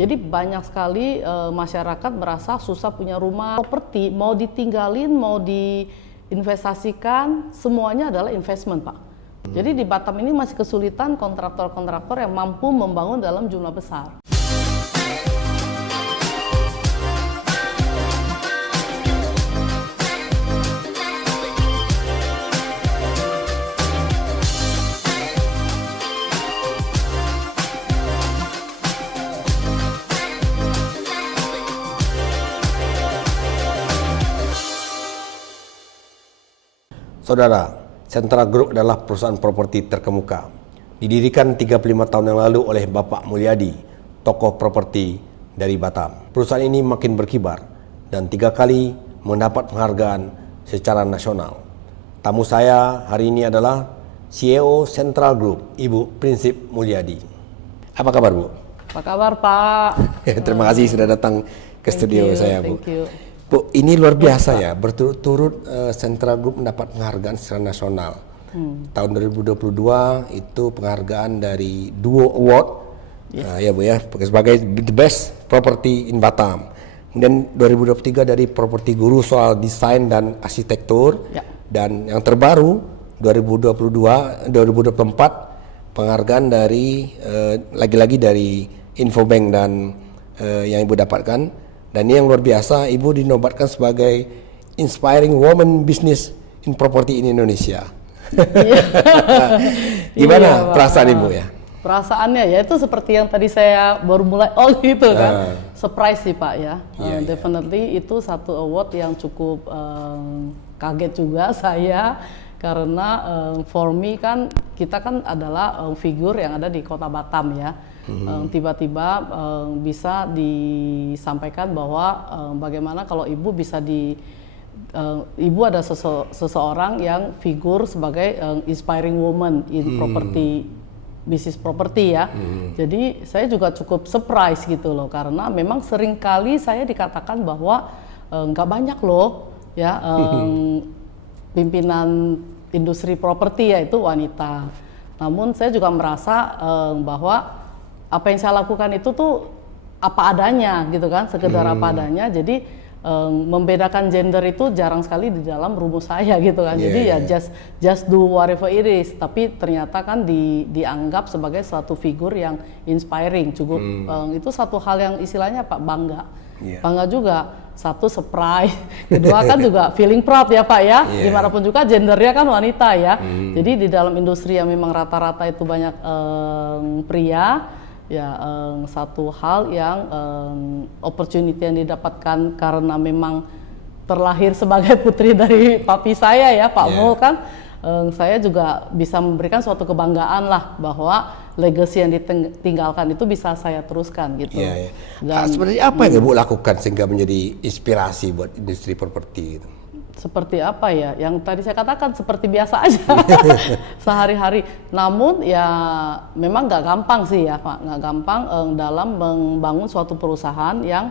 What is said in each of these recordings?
Jadi banyak sekali masyarakat merasa susah punya rumah. Properti mau ditinggalin, mau diinvestasikan, semuanya adalah investment, Pak. Jadi di Batam ini masih kesulitan kontraktor-kontraktor yang mampu membangun dalam jumlah besar. Saudara, Sentra Group adalah perusahaan properti terkemuka. Didirikan 35 tahun yang lalu oleh Bapak Mulyadi, tokoh properti dari Batam. Perusahaan ini makin berkibar dan 3 kali mendapat penghargaan secara nasional. Tamu saya hari ini adalah CEO Central Group, Ibu Prinsip Mulyadi. Apa kabar, Bu? Apa kabar, Pak? Terima kasih sudah datang ke studio saya, Bu. Thank you. Bu, ini luar biasa ya, berturut-turut Central Group mendapat penghargaan secara nasional. Tahun 2022 itu penghargaan dari Duo Award, ya Bu ya, sebagai the best property in Batam. Kemudian 2023 dari Properti Guru soal desain dan arsitektur, dan yang terbaru 2024 penghargaan dari lagi-lagi dari Infobank dan yang Ibu dapatkan. Dan ini yang luar biasa, Ibu dinobatkan sebagai Inspiring Woman Business in Property in Indonesia. Gimana perasaan Ibu ya? Perasaannya ya itu seperti yang tadi saya baru mulai gitu kan. Surprise sih Pak ya. Definitely itu satu award yang cukup kaget juga saya. Karena for me kan kita kan adalah figur yang ada di kota Batam ya. Tiba-tiba bisa disampaikan bahwa bagaimana kalau ibu bisa ibu ada seseorang yang figur sebagai inspiring woman in property, bisnis properti ya. Jadi saya juga cukup surprise gitu loh, karena memang sering kali saya dikatakan bahwa nggak banyak loh ya pimpinan industri properti yaitu wanita. Namun saya juga merasa bahwa apa yang saya lakukan itu tuh apa adanya gitu kan, sekedar apa adanya. Jadi membedakan gender itu jarang sekali di dalam rumus saya gitu kan. Jadi ya just do whatever it is. Tapi ternyata kan dianggap sebagai suatu figur yang inspiring. Cukup itu satu hal yang istilahnya Pak bangga. Bangga juga. Satu surprise, kedua kan juga feeling proud ya Pak ya. Dimanapun juga gendernya kan wanita ya. Jadi di dalam industri yang memang rata-rata itu banyak pria. Ya, satu hal yang opportunity yang didapatkan karena memang terlahir sebagai putri dari papi saya ya Pak Mul kan, saya juga bisa memberikan suatu kebanggaan lah bahwa legacy yang ditinggalkan itu bisa saya teruskan gitu. Dan sebenarnya apa yang Ibu lakukan sehingga menjadi inspirasi buat industri properti itu? Seperti apa ya, yang tadi saya katakan seperti biasa aja sehari-hari. Namun ya memang nggak gampang sih ya Pak, nggak gampang dalam membangun suatu perusahaan yang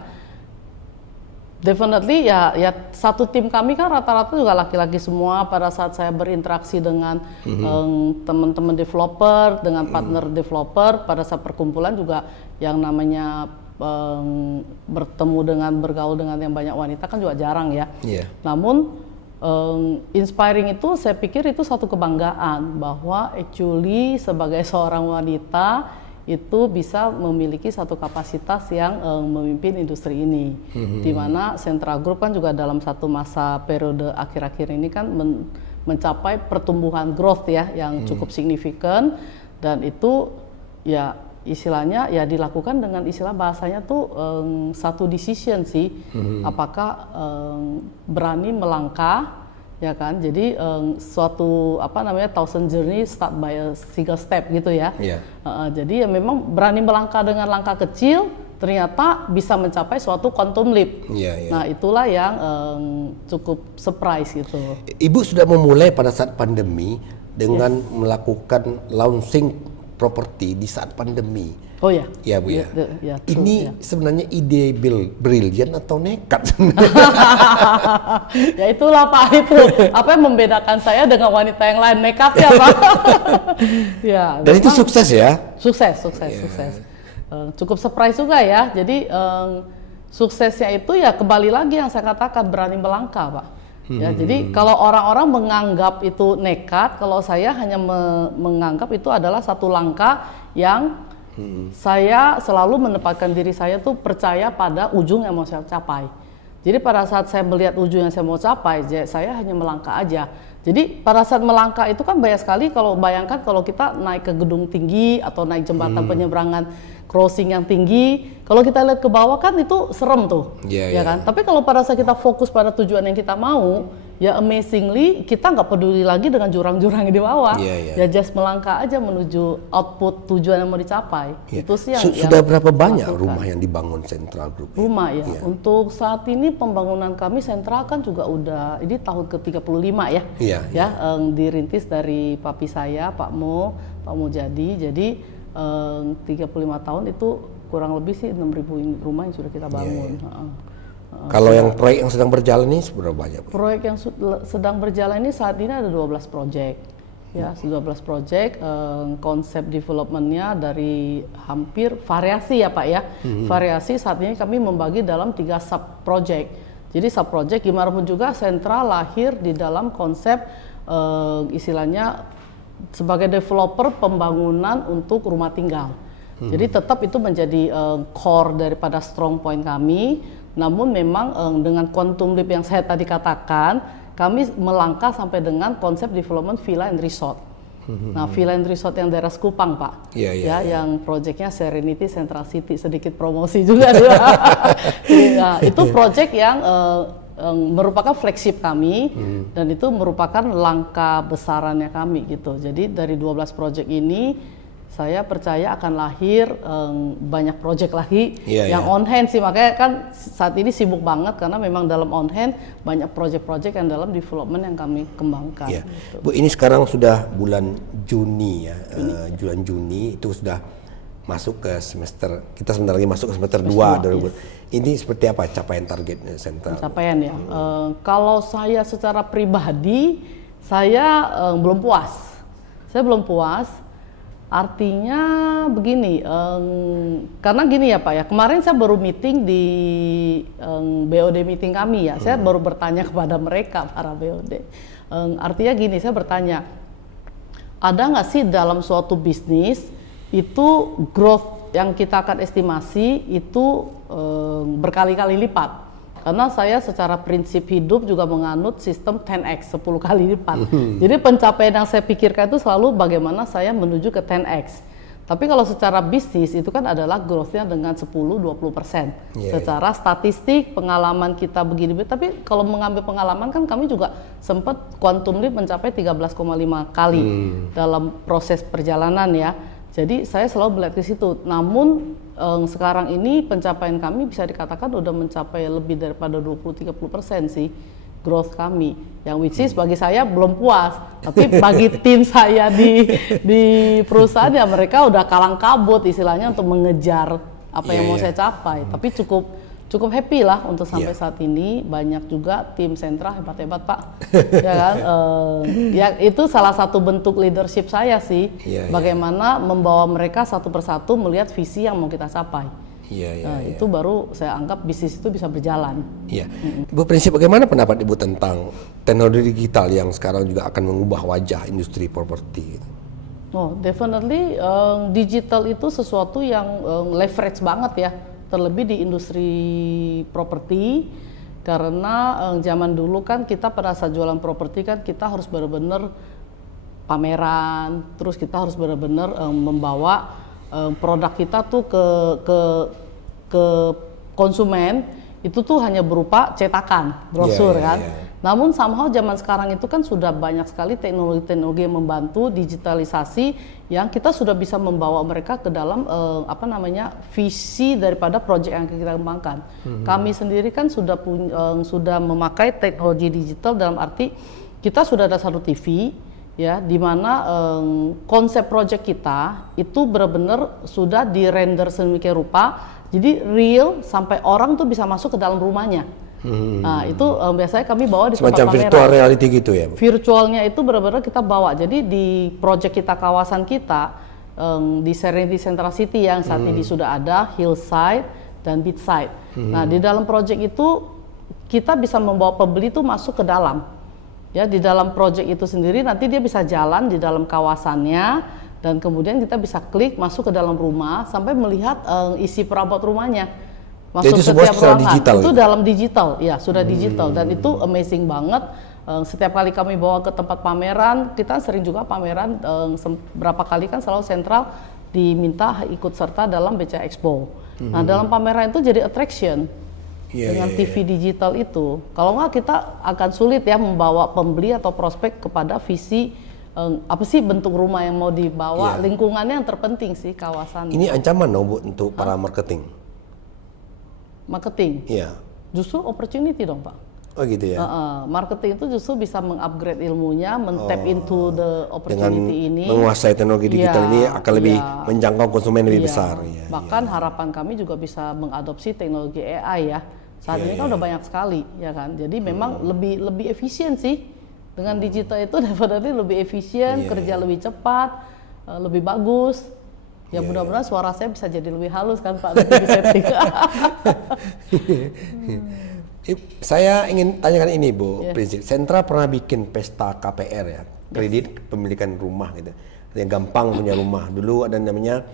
definitely ya satu tim kami kan rata-rata juga laki-laki semua. Pada saat saya berinteraksi dengan teman-teman developer, dengan partner developer, pada saat perkumpulan juga yang namanya bertemu dengan bergaul dengan yang banyak wanita kan juga jarang ya. Namun inspiring itu saya pikir itu satu kebanggaan bahwa actually sebagai seorang wanita itu bisa memiliki satu kapasitas yang memimpin industri ini. Di mana Central Group kan juga dalam satu masa periode akhir-akhir ini kan mencapai pertumbuhan growth ya yang cukup signifikan, dan itu ya istilahnya ya dilakukan dengan istilah bahasanya tuh satu decision sih, apakah berani melangkah ya kan. Jadi suatu apa namanya thousand journey start by a single step gitu ya. Jadi ya memang berani melangkah dengan langkah kecil ternyata bisa mencapai suatu quantum leap. Nah itulah yang cukup surprise gitu. Ibu sudah memulai pada saat pandemi dengan melakukan launching properti di saat pandemi. Oh ya. Ya Bu ya. Ini sebenarnya ide brilian atau nekat? Ya itulah Pak, itu apa yang membedakan saya dengan wanita yang lain, nekat ya Pak. Ya. Dan itu sukses ya? Sukses. cukup surprise juga ya. Jadi suksesnya itu ya kembali lagi yang saya katakan berani melangkah, Pak. Ya, jadi kalau orang-orang menganggap itu nekat, kalau saya hanya menganggap itu adalah satu langkah yang saya selalu menempatkan diri saya tuh percaya pada ujung yang mau saya capai. Jadi pada saat saya melihat ujung yang saya mau capai, saya hanya melangkah aja. Jadi pada saat melangkah itu kan banyak sekali, kalau bayangkan kalau kita naik ke gedung tinggi atau naik jembatan penyeberangan crossing yang tinggi, kalau kita lihat ke bawah kan itu serem tuh, ya kan? Tapi kalau pada saat kita fokus pada tujuan yang kita mau, ya amazingly kita nggak peduli lagi dengan jurang-jurang di bawah, ya just melangkah aja menuju output tujuan yang mau dicapai. Itu sih yang sudah berapa banyak rumah yang dibangun Central Group? Rumah ya, untuk saat ini pembangunan kami Central kan juga udah ini tahun ke-35 ya, dirintis dari papi saya Pak Mo jadi 35 tahun itu kurang lebih sih 6.000 rumah yang sudah kita bangun. Kalau yang proyek yang sedang berjalan ini seberapa banyak? Proyek yang sedang berjalan ini saat ini ada 12 proyek. Ya, 12 proyek, konsep developmentnya dari hampir variasi ya Pak ya. Variasi saat ini kami membagi dalam 3 sub project. Jadi sub project gimana pun juga Central lahir di dalam konsep istilahnya sebagai developer pembangunan untuk rumah tinggal. Jadi tetap itu menjadi core daripada strong point kami. Namun memang dengan quantum leap yang saya tadi katakan, kami melangkah sampai dengan konsep development villa and resort. Nah, villa and resort yang daerah Sekupang, Pak. Yang proyeknya Serenity Central City, sedikit promosi juga. Nah, itu proyek yang merupakan flagship kami dan itu merupakan langkah besarannya kami gitu. Jadi dari 12 proyek ini saya percaya akan lahir banyak proyek lagi yang on hand sih, makanya kan saat ini sibuk banget karena memang dalam on hand banyak proyek-proyek yang dalam development yang kami kembangkan. Gitu. Bu, ini sekarang sudah bulan Juni ya, bulan Juni itu sudah masuk ke semester, kita sebentar lagi masuk ke semester 2. Ini seperti apa capaian targetnya Central? Capaian ya, kalau saya secara pribadi saya belum puas. Saya belum puas. Artinya begini, karena gini ya Pak ya, kemarin saya baru meeting di BOD meeting kami ya, saya baru bertanya kepada mereka para BOD. Artinya gini, saya bertanya, ada nggak sih dalam suatu bisnis itu growth yang kita akan estimasi itu berkali-kali lipat? Karena saya secara prinsip hidup juga menganut sistem 10x, 10 kali lipat. Jadi pencapaian yang saya pikirkan itu selalu bagaimana saya menuju ke 10x. Tapi kalau secara bisnis itu kan adalah growth-nya dengan 10-20%. Secara statistik pengalaman kita begini, tapi kalau mengambil pengalaman kan kami juga sempat quantum leap mencapai 13,5 kali dalam proses perjalanan ya. Jadi saya selalu melihat ke situ. Namun sekarang ini pencapaian kami bisa dikatakan udah mencapai lebih daripada 20-30% sih growth kami. Yang which is bagi saya belum puas. Tapi bagi tim saya di perusahaan ya mereka udah kalang kabut istilahnya untuk mengejar apa yang mau saya capai. Tapi cukup happy lah untuk sampai saat ini. Banyak juga tim sentra hebat-hebat Pak. Ya kan? Ya itu salah satu bentuk leadership saya sih. Bagaimana membawa mereka satu persatu melihat visi yang mau kita capai. Itu baru saya anggap bisnis itu bisa berjalan. Bu Prinsip, bagaimana pendapat Ibu tentang teknologi digital yang sekarang juga akan mengubah wajah industri properti? Oh, definitely digital itu sesuatu yang leverage banget ya. Terlebih di industri properti, karena zaman dulu kan kita pada saat jualan properti kan kita harus benar-benar pameran, terus kita harus benar-benar membawa produk kita tuh ke konsumen itu tuh hanya berupa cetakan, brosur kan. Namun somehow zaman sekarang itu kan sudah banyak sekali teknologi-teknologi yang membantu digitalisasi yang kita sudah bisa membawa mereka ke dalam visi daripada proyek yang kita kembangkan. Kami sendiri kan sudah memakai teknologi digital dalam arti kita sudah ada satu TV ya di mana konsep proyek kita itu benar-benar sudah di-render sedemikian rupa jadi real sampai orang tuh bisa masuk ke dalam rumahnya. Nah itu biasanya kami bawa di tempat pameran. Semacam virtual reality gitu ya? Virtualnya itu benar-benar kita bawa. Jadi di proyek kita, kawasan kita, di Serenity Central City yang saat ini sudah ada, Hillside dan Beachside. Nah, di dalam proyek itu kita bisa membawa pembeli itu masuk ke dalam. Ya, di dalam proyek itu sendiri nanti dia bisa jalan di dalam kawasannya dan kemudian kita bisa klik masuk ke dalam rumah sampai melihat isi perabot rumahnya. Masuk itu setiap ruangan. Digital, itu gitu? Dalam digital, ya sudah digital dan itu amazing banget. Setiap kali kami bawa ke tempat pameran, kita sering juga pameran, berapa kali kan selalu Sentral diminta ikut serta dalam BCA Expo. Nah, dalam pameran itu jadi attraction dengan TV digital itu. Kalau nggak kita akan sulit ya membawa pembeli atau prospek kepada visi apa sih bentuk rumah yang mau dibawa, lingkungannya yang terpenting sih, kawasan. Ini ancaman dong Bu untuk para marketing? Marketing? Iya. Justru opportunity dong Pak. Oh gitu ya. Marketing itu justru bisa mengupgrade ilmunya, men-tap into the opportunity dengan ini. Menguasai teknologi digital ini akan lebih menjangkau konsumen lebih besar. Bahkan harapan kami juga bisa mengadopsi teknologi AI ya. Saat ini kan udah banyak sekali ya kan. Jadi memang lebih efisien sih dengan digital itu, definitely lebih efisien, kerja lebih cepat, lebih bagus. Ya mudah-mudahan suara saya bisa jadi lebih halus kan Pak, lebih setting. Saya ingin tanyakan ini Bu, Prinsip. Sentra pernah bikin pesta KPR ya, kredit kepemilikan rumah gitu. Yang gampang punya rumah. Dulu ada namanya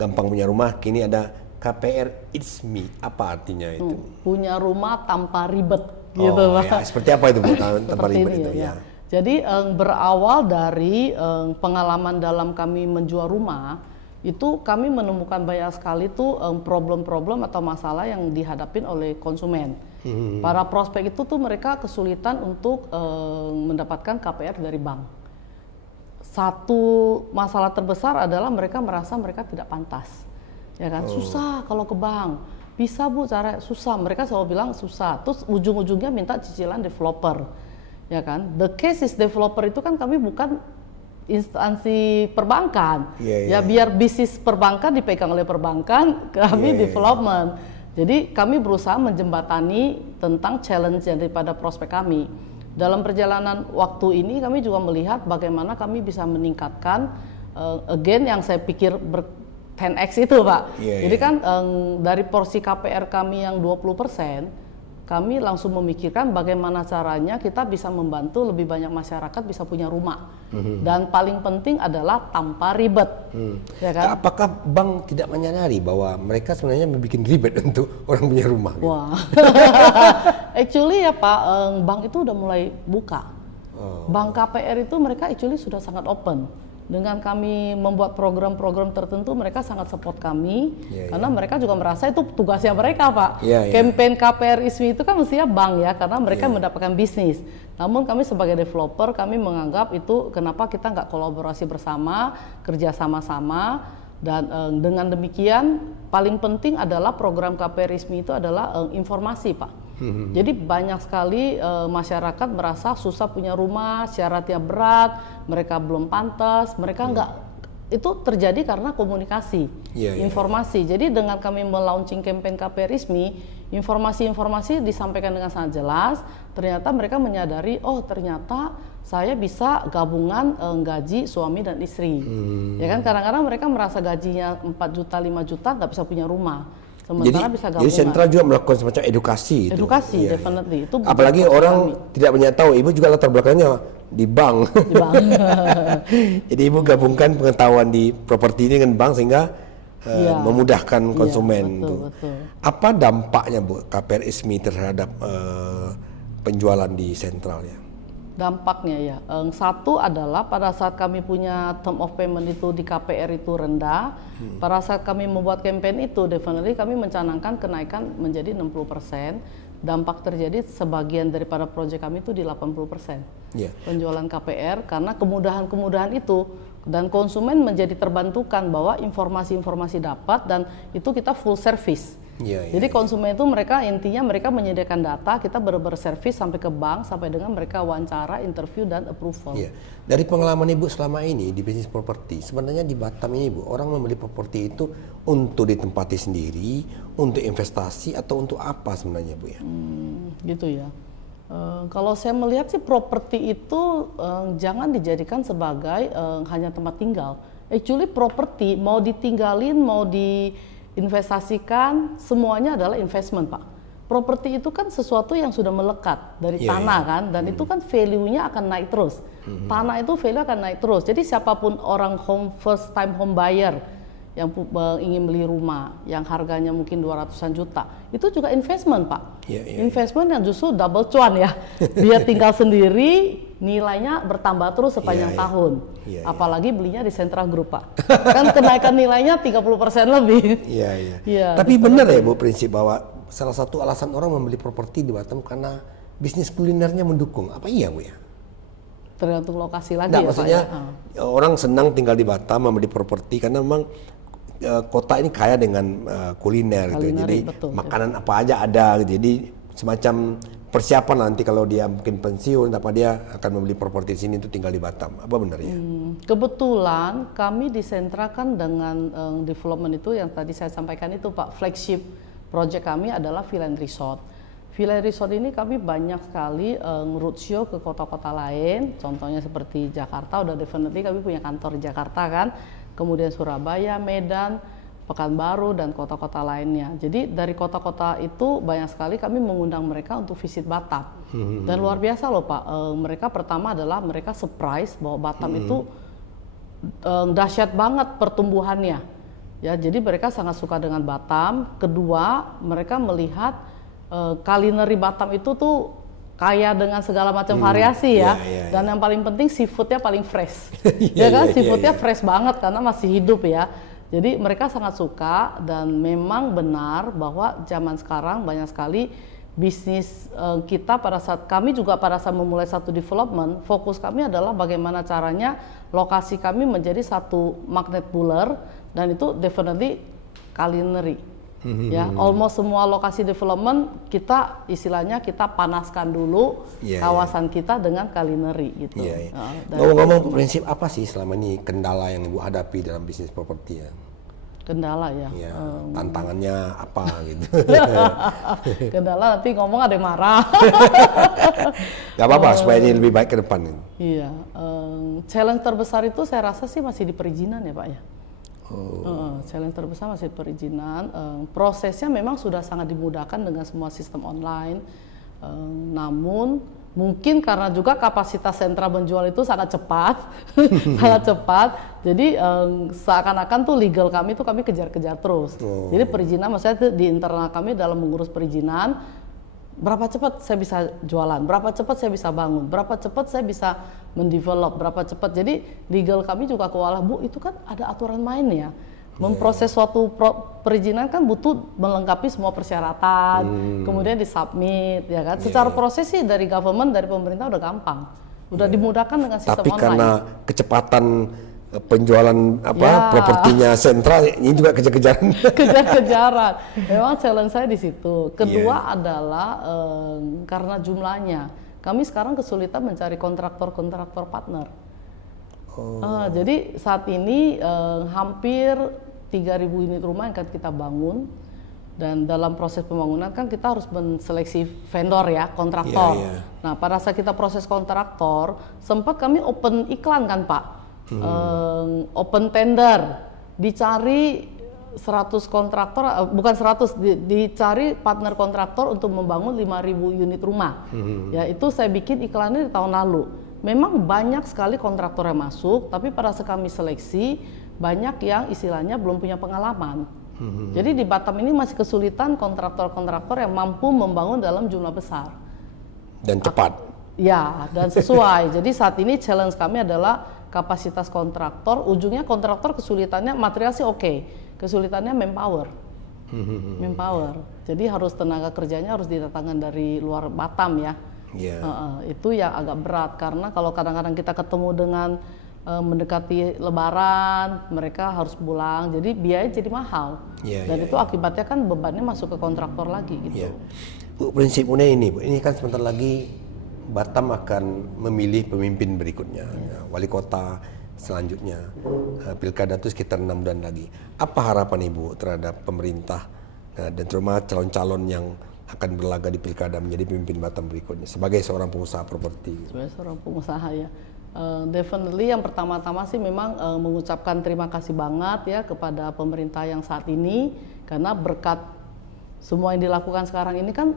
gampang punya rumah, kini ada KPR It's Me. Apa artinya itu? Punya rumah tanpa ribet gitu Pak. Ya, seperti apa itu Bu, tanpa ribet itu ya. Jadi berawal dari pengalaman dalam kami menjual rumah, itu kami menemukan banyak sekali tuh problem-problem atau masalah yang dihadapin oleh konsumen. Para prospek itu tuh mereka kesulitan untuk mendapatkan KPR dari bank. Satu masalah terbesar adalah mereka merasa mereka tidak pantas, ya kan? Susah kalau ke bank. Bisa Bu, cara susah. Mereka selalu bilang susah. Terus ujung-ujungnya minta cicilan developer, ya kan? The case is developer itu kan kami bukan instansi perbankan, ya biar bisnis perbankan dipegang oleh perbankan, kami development. Jadi kami berusaha menjembatani tentang challenge yang daripada prospek kami. Dalam perjalanan waktu ini kami juga melihat bagaimana kami bisa meningkatkan, again yang saya pikir 10x itu Pak. Jadi kan dari porsi KPR kami yang 20%, kami langsung memikirkan bagaimana caranya kita bisa membantu lebih banyak masyarakat bisa punya rumah. Dan paling penting adalah tanpa ribet. Ya kan? Apakah bank tidak menyadari bahwa mereka sebenarnya membuat ribet untuk orang punya rumah? Gitu? Wah, actually ya Pak, bank itu udah mulai buka. Bank KPR itu mereka actually sudah sangat open. Dengan kami membuat program-program tertentu, mereka sangat support kami, karena mereka juga merasa itu tugasnya mereka Pak. Campaign KPR ISMI itu kan mestinya bank ya, karena mereka mendapatkan bisnis. Namun kami sebagai developer, kami menganggap itu kenapa kita nggak kolaborasi bersama, kerja sama-sama, dan dengan demikian paling penting adalah program KPR ISMI itu adalah informasi Pak. Jadi banyak sekali masyarakat merasa susah punya rumah, syaratnya berat, mereka belum pantas, mereka nggak, itu terjadi karena komunikasi, informasi. Jadi dengan kami melaunching campaign KPR ISMI, informasi-informasi disampaikan dengan sangat jelas, ternyata mereka menyadari, oh ternyata saya bisa gabungan gaji suami dan istri. Ya kan, kadang-kadang mereka merasa gajinya 4 juta, 5 juta nggak bisa punya rumah. Sementara bisa gabungan. Jadi Sentra juga melakukan semacam edukasi. Edukasi, definitely. Itu apalagi orang tidak banyak tahu, Ibu juga latar belakangnya di bank. Di bank. Jadi Ibu gabungkan pengetahuan di properti ini dengan bank sehingga memudahkan konsumen. Betul. Apa dampaknya Bu KPR ISMI terhadap penjualan di Sentral ya? Dampaknya ya, satu adalah pada saat kami punya term of payment itu di KPR itu rendah, pada saat kami membuat campaign itu, definitely kami mencanangkan kenaikan menjadi 60%, dampak terjadi sebagian daripada proyek kami itu di 80%. Penjualan KPR, karena kemudahan-kemudahan itu, dan konsumen menjadi terbantukan bahwa informasi-informasi dapat, dan itu kita full service. Jadi konsumen itu mereka intinya mereka menyediakan data, kita berservis sampai ke bank, sampai dengan mereka wawancara, interview dan approval. Dari pengalaman Ibu selama ini di bisnis properti, sebenarnya di Batam ini Bu, orang membeli properti itu untuk ditempati sendiri, untuk investasi atau untuk apa sebenarnya Bu ya? Gitu ya. Kalau saya melihat sih properti itu jangan dijadikan sebagai hanya tempat tinggal. Actually properti mau ditinggalin, mau diinvestasikan, semuanya adalah investment, Pak. Properti itu kan sesuatu yang sudah melekat dari tanah kan, dan itu kan value-nya akan naik terus. Tanah itu value akan naik terus. Jadi siapapun orang first time home buyer yang ingin beli rumah yang harganya mungkin 200-an juta, itu juga investment, Pak. Investment yang justru double cuan ya. Dia tinggal sendiri, nilainya bertambah terus sepanjang tahun. Apalagi belinya di Sentra Group, Pak. Kan kenaikan nilainya 30% lebih. Tapi benar ya Bu prinsip bahwa salah satu alasan orang membeli properti di Batam karena bisnis kulinernya mendukung. Apa iya Bu ya? Tergantung lokasi lagi ya, maksudnya orang senang tinggal di Batam membeli properti karena memang kota ini kaya dengan kuliner gitu. Jadi makanan apa aja ada gitu. Jadi semacam persiapan nanti kalau dia mungkin pensiun apa dia akan membeli properti di sini itu tinggal di Batam. Apa benar ya? Kebetulan kami di Sentra kan dengan development itu yang tadi saya sampaikan itu Pak, flagship project kami adalah Villa and Resort. Villa Resort ini kami banyak sekali roadshow ke kota-kota lain, contohnya seperti Jakarta, udah definitely kami punya kantor di Jakarta kan, kemudian Surabaya, Medan, Pekanbaru, dan kota-kota lainnya. Jadi dari kota-kota itu banyak sekali kami mengundang mereka untuk visit Batam. Dan luar biasa loh Pak, mereka pertama adalah mereka surprise bahwa Batam itu dahsyat banget pertumbuhannya. Ya, jadi mereka sangat suka dengan Batam. Kedua, mereka melihat culinary Batam itu tuh kaya dengan segala macam variasi ya. Dan yang paling penting seafoodnya paling fresh. Ya kan, seafoodnya fresh banget karena masih hidup ya. Jadi mereka sangat suka dan memang benar bahwa zaman sekarang banyak sekali bisnis kita pada saat kami juga pada saat memulai satu development, fokus kami adalah bagaimana caranya lokasi kami menjadi satu magnet buller dan itu definitely culinary. Ya, almost semua lokasi development kita istilahnya kita panaskan dulu kawasan kita dengan culinary gitu. Ngomong-ngomong prinsip apa sih selama ini kendala yang Ibu hadapi dalam bisnis properti ya? Kendala ya. Tantangannya apa gitu? Kendala nanti ngomong ada yang marah. Gak apa-apa supaya ini lebih baik ke depan. Iya, challenge terbesar itu saya rasa sih masih di perizinan ya Pak ya. Challenge terbesar masih perizinan. Prosesnya memang sudah sangat dimudahkan dengan semua sistem online. Namun mungkin karena juga kapasitas sentra menjual itu sangat cepat, sangat cepat. Jadi seakan-akan tuh legal kami tuh kami kejar-kejar terus. Jadi perizinan, maksudnya di internal kami dalam mengurus perizinan. Berapa cepat saya bisa jualan, berapa cepat saya bisa bangun, berapa cepat saya bisa mendevelop, berapa cepat. Jadi legal kami juga kewalahan, Bu, itu kan ada aturan main ya. Memproses suatu perizinan kan butuh melengkapi semua persyaratan, kemudian disubmit, ya kan. Secara proses sih dari government, dari pemerintah udah gampang, udah dimudahkan dengan sistem online. Tapi karena kecepatan penjualan propertinya sentra ini juga kejar-kejaran. Kejar-kejaran. Memang challenge saya di situ. Kedua adalah karena jumlahnya. Kami sekarang kesulitan mencari kontraktor partner. Jadi saat ini hampir 3.000 unit rumah yang akan kita bangun. Dan dalam proses pembangunan kan kita harus menseleksi vendor ya, kontraktor. Nah, pada saat kita proses kontraktor, sempat kami open iklan kan Pak. Open tender, dicari 100 kontraktor, bukan 100, dicari partner kontraktor untuk membangun 5.000 unit rumah. Ya, itu saya bikin iklannya di tahun lalu. Memang banyak sekali kontraktor yang masuk, tapi pada saat kami seleksi banyak yang istilahnya belum punya pengalaman. Jadi di Batam ini masih kesulitan kontraktor-kontraktor yang mampu membangun dalam jumlah besar dan cepat. Ya, dan sesuai. Jadi saat ini challenge kami adalah kapasitas kontraktor, ujungnya kontraktor kesulitannya material sih oke, kesulitannya manpower. Jadi harus tenaga kerjanya harus didatangkan dari luar Batam ya. Itu yang agak berat karena kalau kadang-kadang kita ketemu dengan mendekati Lebaran, mereka harus pulang, jadi biaya jadi mahal. Dan itu akibatnya kan bebannya masuk ke kontraktor lagi gitu. Bu, prinsipnya ini, Bu, ini kan sebentar lagi Batam akan memilih pemimpin berikutnya, wali kota selanjutnya, pilkada itu sekitar 6 bulan lagi. Apa harapan Ibu terhadap pemerintah dan terutama calon-calon yang akan berlaga di pilkada menjadi pemimpin Batam berikutnya sebagai seorang pengusaha properti? Sebagai seorang pengusaha ya, Definitely yang pertama-tama sih memang mengucapkan terima kasih banget ya kepada pemerintah yang saat ini, karena berkat semua yang dilakukan sekarang ini kan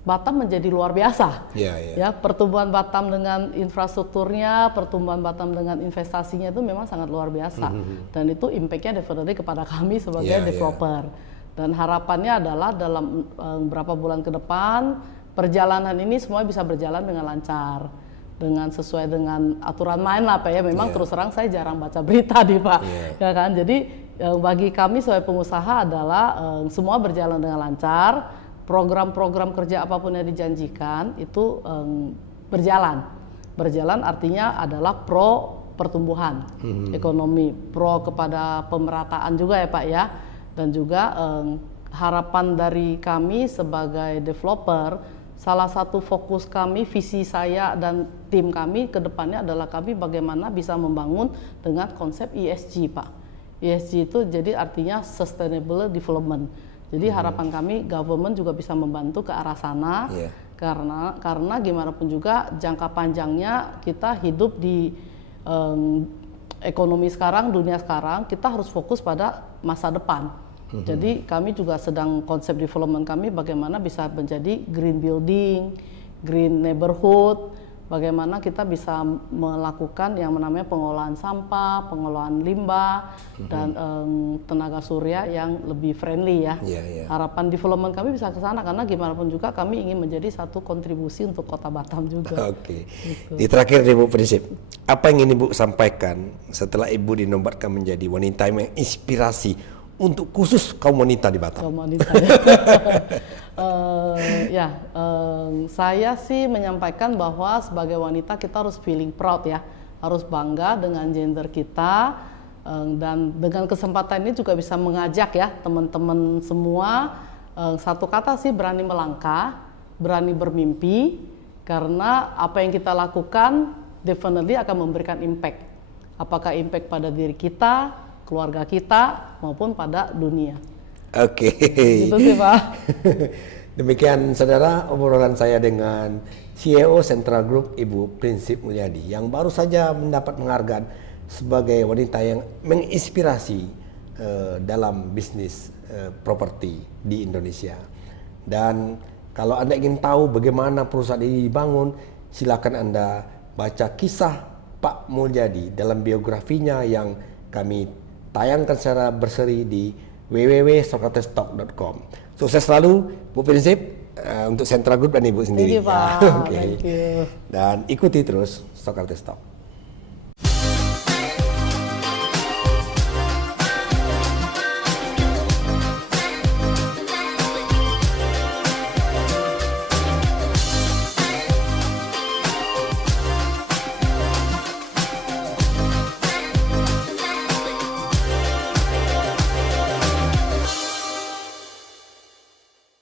Batam menjadi luar biasa. Ya, pertumbuhan Batam dengan infrastrukturnya, pertumbuhan Batam dengan investasinya itu memang sangat luar biasa. Dan itu impact-nya definitely kepada kami sebagai developer. Dan harapannya adalah dalam beberapa bulan ke depan perjalanan ini semua bisa berjalan dengan lancar, dengan sesuai dengan aturan main lah Pak ya. Memang terus terang saya jarang baca berita nih Pak, ya kan. Jadi bagi kami sebagai pengusaha adalah semua berjalan dengan lancar, program-program kerja apapun yang dijanjikan itu berjalan artinya adalah pro pertumbuhan ekonomi, pro kepada pemerataan juga ya Pak ya. Dan juga harapan dari kami sebagai developer, salah satu fokus kami, visi saya dan tim kami ke depannya adalah kami bagaimana bisa membangun dengan konsep ESG Pak. ESG itu jadi artinya Sustainable Development. Jadi harapan kami government juga bisa membantu ke arah sana, karena gimana pun juga jangka panjangnya kita hidup di ekonomi sekarang, dunia sekarang, kita harus fokus pada masa depan. Jadi kami juga sedang konsep development kami bagaimana bisa menjadi green building, green neighborhood, bagaimana kita bisa melakukan yang namanya pengolahan sampah, pengolahan limbah, dan tenaga surya yang lebih friendly ya. Harapan development kami bisa ke sana, karena gimana pun juga kami ingin menjadi satu kontribusi untuk Kota Batam juga. Gitu. Di terakhir Ibu Prinsip, apa yang ingin Ibu sampaikan setelah Ibu dinobatkan menjadi wanita yang menginspirasi untuk khusus kaum wanita di Batam? Kaum wanita ya. Saya sih menyampaikan bahwa sebagai wanita kita harus feeling proud ya, harus bangga dengan gender kita, dan dengan kesempatan ini juga bisa mengajak ya teman-teman semua, satu kata sih, berani melangkah, berani bermimpi, karena apa yang kita lakukan definitely akan memberikan impact. Apakah impact pada diri kita, keluarga kita, maupun pada dunia. Gitu sih Pak. Demikian saudara obrolan saya dengan CEO Central Group Ibu Prinsip Mulyadi, yang baru saja mendapat penghargaan sebagai wanita yang menginspirasi dalam bisnis properti di Indonesia. Dan kalau Anda ingin tahu bagaimana perusahaan ini dibangun, silakan Anda baca kisah Pak Mulyadi dalam biografinya yang kami tayangkan secara berseri di www.socratestalk.com. Sukses selalu Bu Prinsip untuk Central Group dan Ibu sendiri. Thank you, Pak. Thank you. Dan ikuti terus Socrates Talk.